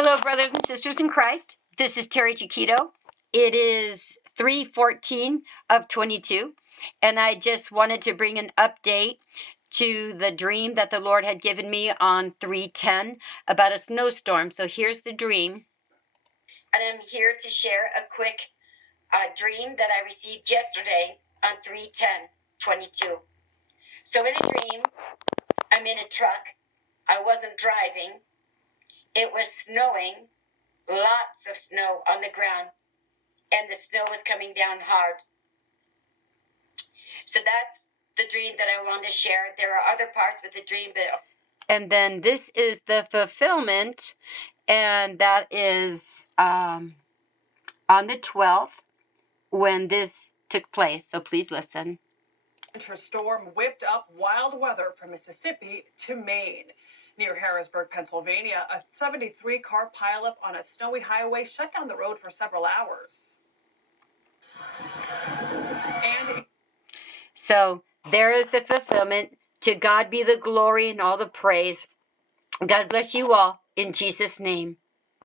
Hello, brothers and sisters in Christ. This is Terry Chiquito. It is 3:14 of 22, and I just wanted to bring an update to the dream that the Lord had given me on 3:10 about a snowstorm. So here's the dream. And I'm here to share a quick dream that I received yesterday on 3:10:22. So in a dream, I'm in a truck. I wasn't driving. It was snowing, lots of snow on the ground, and the snow was coming down hard. So that's the dream that I wanted to share. There are other parts with the dream, but... And then this is the fulfillment, and that is on the 12th when this took place. So please listen. Winter storm whipped up wild weather from Mississippi to Maine. Near Harrisburg, Pennsylvania, a 73-car pileup on a snowy highway shut down the road for several hours. And so there is the fulfillment. To God be the glory and all the praise. God bless you all in Jesus' name.